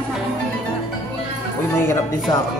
lang sa akin mahirap. Uy, mahirap din sa akin.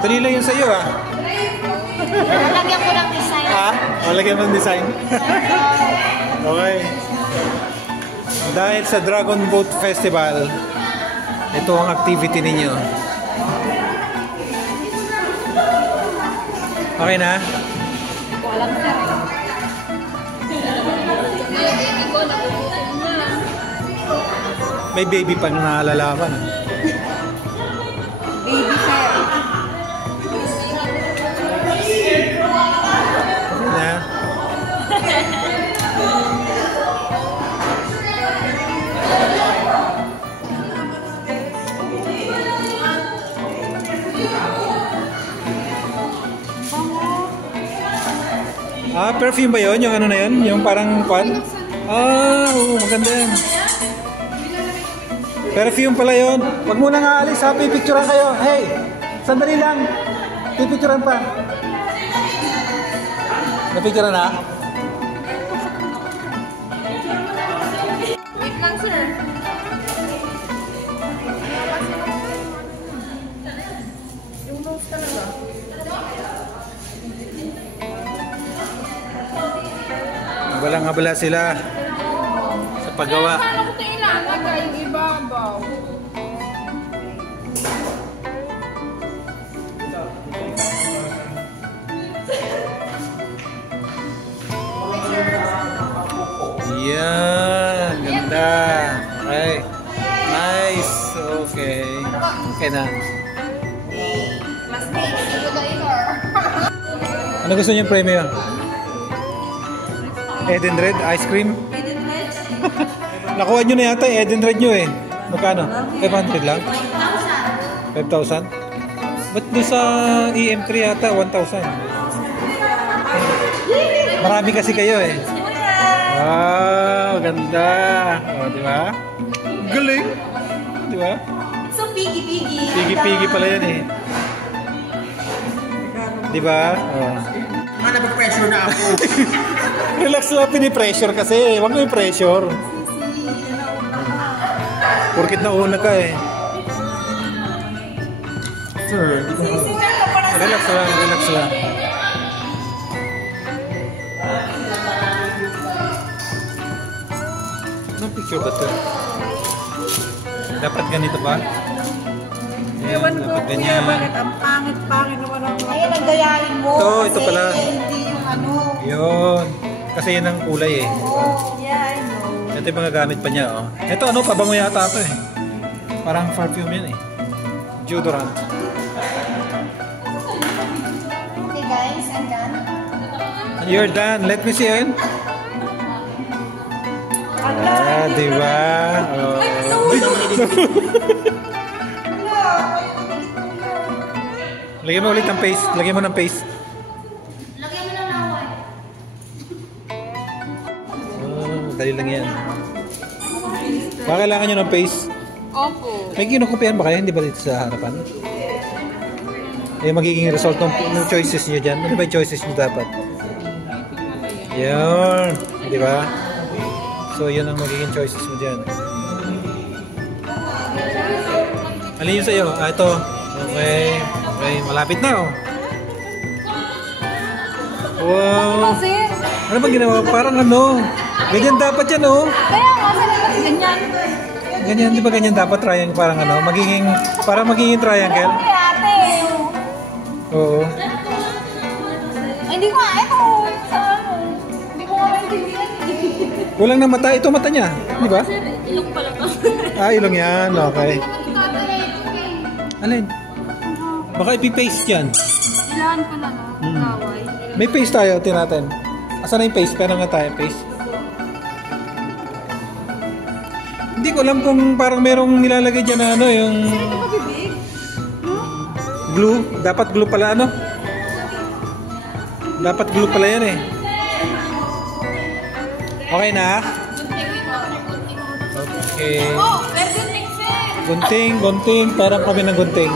Dali lang yun sa'yo ah. Lagyan ko ng design. Ha? O, lagyan mo ng design. Okay. Dahil sa Dragon Boat Festival, ito ang activity ninyo. Okay na? Walang sir. Baby ko, nagugutom na. May baby pa nung naalalaman. Baby sir. Na? Ah, perfume ba yun? Yung ano na yun? Yung parang pan? Ah, oo, maganda yan. Perfume pala yun. Huwag mo nang aalis ha, pipicturan kayo. Hey, sandali lang. Pipicturan pa. Napicturan ha? Wait lang sir. Yung nose talaga. Walang abala sila sa paggawa. Paano ko ito ilalagay yung ibabaw? Yan, ganda. Okay. Nice. Okay. Okay na. Mas tasty ko later. Ano gusto niyo premium? Eden Red ice cream? Nakuha nyo na yata Eden Red nyo eh. Magkano? 500 lang? 5,000? Ba't doon sa EM3 yata 1,000? Marami kasi kayo eh. Wow, ganda. O, di ba? Galing. Di ba? So piggy-piggy. Pigi-pigi pala yan eh. Di ba? Oh. Mga napag-pressure na ako. Relax lang, pinipressure kasi. Huwag mo yung pressure. Porkit nauna ka eh. Sir, di ko Relax lang, relax lang. Anong picture ba ito? Dapat ganito ba? Ewan ko dapat kuya, ganyan. bakit ang pangit-pangit naman ang... Ayan ang gayahin mo. Ito pala. Hindi yung ano. Yun. Kasi yun ang kulay eh. Oh, yeah, I know. Ito yung mga gamit pa niya oh. Ito ano, pabango yata ito eh. Parang perfume yan eh. Deodorant. Okay guys, I'm done. You're done. Let me see yun. Ah, di ba? Oh. Lagyan mo ulit ng paste. Lagyan mo ng paste. Lagyan mo ng laway. Oh, dali lang yan. Baka kailangan nyo ng paste. Opo. May kinukupihan ba kayo? Hindi ba dito sa harapan? Eh, magiging result ng choices nyo dyan. Ano ba yung choices nyo dapat? Yun. Di ba? So, yun ang magiging choices mo dyan. Alin yun sa'yo? Ah, ito. Okay. Okay, malapit na oh. Wow. Kasi, Ano ba ginawa? Parang ano? Ganyan dapat yan oh. kaya nga sa labas ganyan. Ganyan, di ba ganyan dapat triangle? Parang ano? Magiging, parang magiging triangle. Kaya ate. Oo. Ay, hindi ko nga, ito. Sa ano. Hindi ko nga maintindihan. Kulang na mata. Ito mata niya. Di ba? Sir, ilong pala to. Ah, ilong yan. Okay. Alin? Baka ipipaste yan. Ilahan ko na no, laway. May paste tayo. Tingnan natin. Asan na yung paste? Pero nga tayo paste. Hindi ko alam kung parang merong nilalagay dyan na ano yung... Sir, ito ba bibig? glue. Dapat glue pala ano? Dapat glue pala yan eh. Okay na? Okay. Oh, pero gunting sir. Gunting, gunting. Parang kami ng gunting.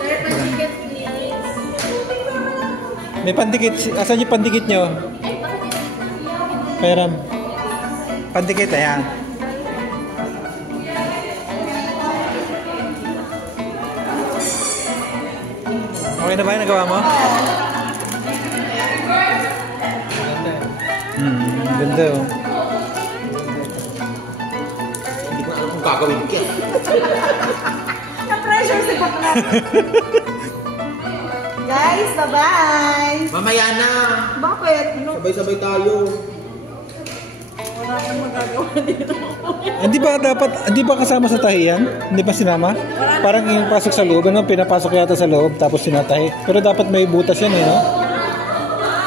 Sir, pandikit please. May pandikit. Asan yung pandikit nyo? Parang pandikit. Ayan. Okay na ba yung nagawa mo? Ganda oh. Hindi ko alam kung gagawin ko. Na-pressure si Bakla. Guys, bye-bye. Mamaya na. Bakit? Ano? Sabay-sabay tayo. Wala kang magagawa dito. Hindi ba kasama sa tahiyan? Hindi ba sinama? Parang yung pasok sa loob, ano? Pinapasok yata sa loob tapos sinatahi. Pero dapat may butas yan eh, no?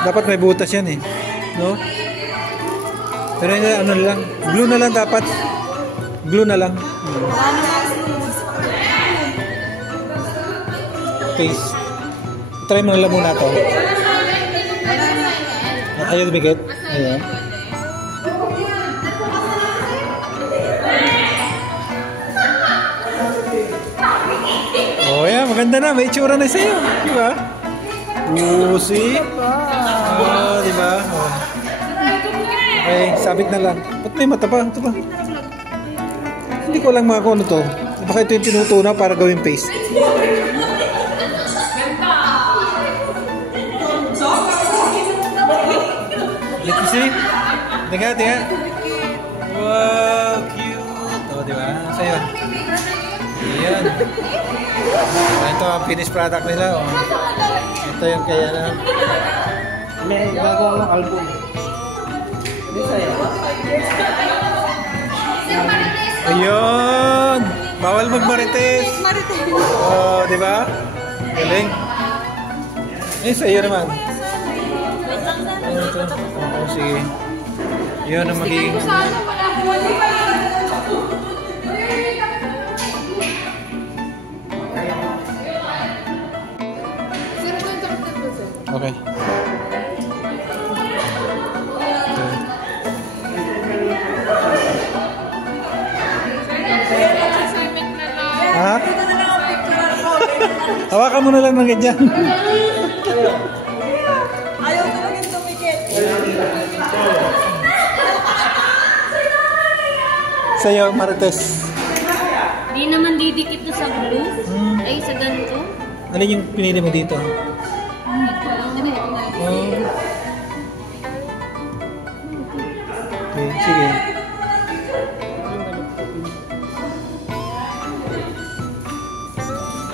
Dapat may butas yan eh. No? Pero ano lang, glue na lang dapat. Glue na lang. Wala na nga smooth. Paste. Try mo na lang muna to. Ayaw dumikit. Ayan. Oh yeah, maganda na. May itsura na sa'yo. Diba? See? Oh, diba? Oh. Okay, sabit na lang. Ba't may mata pa? Ito ba? Hindi ko lang mga kung ano to. Baka ito yung tinutuna para gawing paste. Let me see. Tingnan, tingnan. Wow, cute. O, diba? Sa'yo. Ayan. Ito ang finished product nila. Oh. Ito yung kaya na. May gagawa ng album. Ayun! Bawal magmarites! Oh, di ba? Galing. Eh, sa iyo naman. Ito. Oh, sige. Yun ang magiging... Okay. Ha? Hawakan mo na lang ng ganyan. Ayaw talagang tumikit. Sa'yo, Marites. Di naman didikit to sa glue. Ay, sa ganito. Alin yung pinili mo dito? Oh. Okay, sige.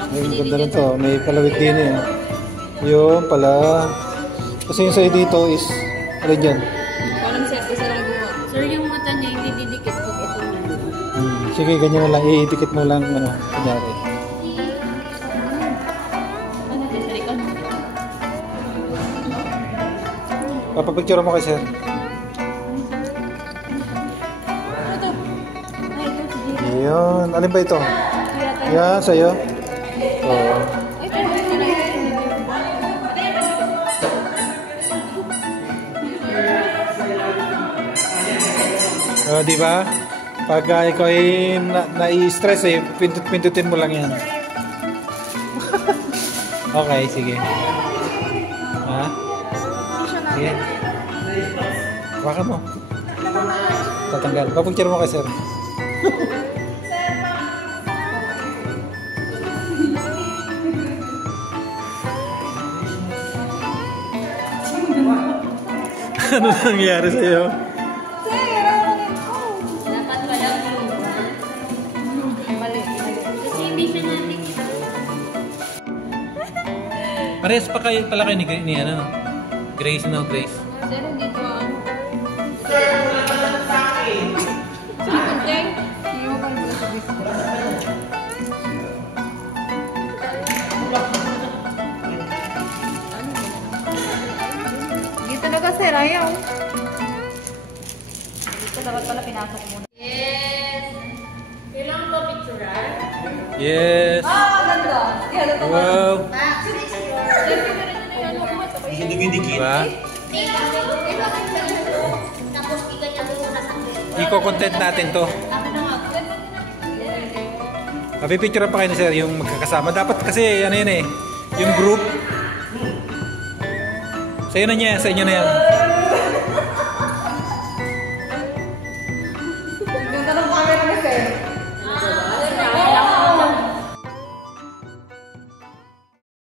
Ay, ganda rin to. May palawit din eh. Yun pala. Kasi yung sa'yo dito is, alin dyan? Parang sir, isa lang gawa. Sir, yung mata niya hindi didikit pag ito na. Sige, ganyan na lang. Iitikit mo lang, ano, kunyari. Ano, sa likod? Papapicture mo kay sir. Yun. Alin ba ito? Yan, sa'yo. Oo. Oh, di ba? Pag ikaw ay na-i-stress eh, pindutin mo lang yan. Okay, sige. Ha? Sige. Baka mo. Tatanggal. Papicture mo kay sir. Ano nangyari sa'yo? Dapat pala mali. Kasi hindi siya natin. Parehas pa kayo pala kayo ni ano? Grace, no Grace. Sir, hindi ko ano. Dito na kasi, ayaw. Dito dapat pala pinasok muna. Yes. Kailangan ba picture? Yes. Ah, ganda. Wow. Hindi dumidikit. Diba? Iko-content natin to. Mapipicture pa kayo ni sir yung magkakasama. Dapat kasi ano yun eh. Yung group. Sa inyo na yan.